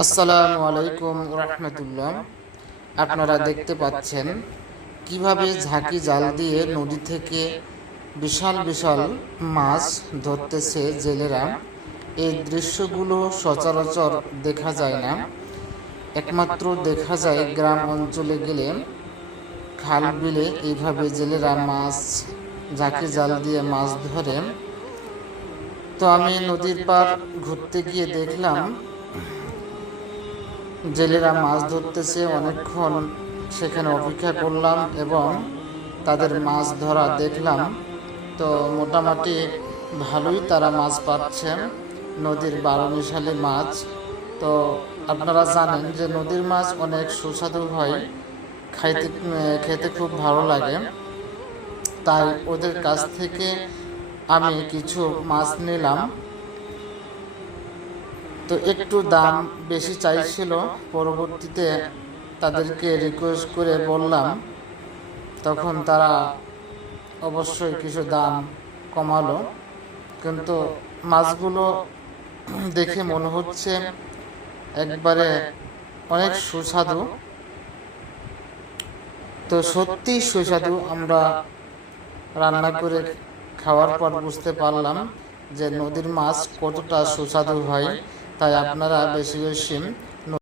আসসালামু আলাইকুম রাহমাতুল্লাহ। আপনারা দেখতে পাচ্ছেন কিভাবে ঝাঁকি জাল দিয়ে নদী থেকে বিশাল বিশাল মাছ ধরতেছে জেলেরা। এই দৃশ্যগুলো সচরাচর দেখা যায় না, একমাত্র দেখা যায় গ্রাম অঞ্চলে গেলে। খাল বিলে এইভাবে জেলেরা মাছ ঝাঁকি জাল দিয়ে মাছ ধরে। তো আমি নদীর পার ঘুরতে গিয়ে দেখলাম জেলেরা মাছ ধরতেছে। অনেকক্ষণ সেখানে অপেক্ষা করলাম এবং তাদের মাছ ধরা দেখলাম। তো মোটামুটি ভালোই তারা মাছ পাচ্ছেন, নদীর বারোমিশালি মাছ। তো আপনারা জানেন যে নদীর মাছ অনেক সুস্বাদু হয়, খাইতে খেতে খুব ভালো লাগে। তাই ওদের কাছ থেকে আমি কিছু মাছ নিলাম। তো একটু দাম বেশি চাইছিল, পরবর্তীতে তাদেরকে রিকোয়েস্ট করে বললাম, তখন তারা অবশ্যই কিছু দাম কমালো। কিন্তু মাছগুলো দেখে মনে হচ্ছে একবারে অনেক সুস্বাদু। তো সত্যি সুস্বাদু। আমরা রান্না করে খাওয়ার পর বুঝতে পারলাম যে নদীর মাছ কতটা সুস্বাদু হয়। তাই আপনারা বেশি বেশি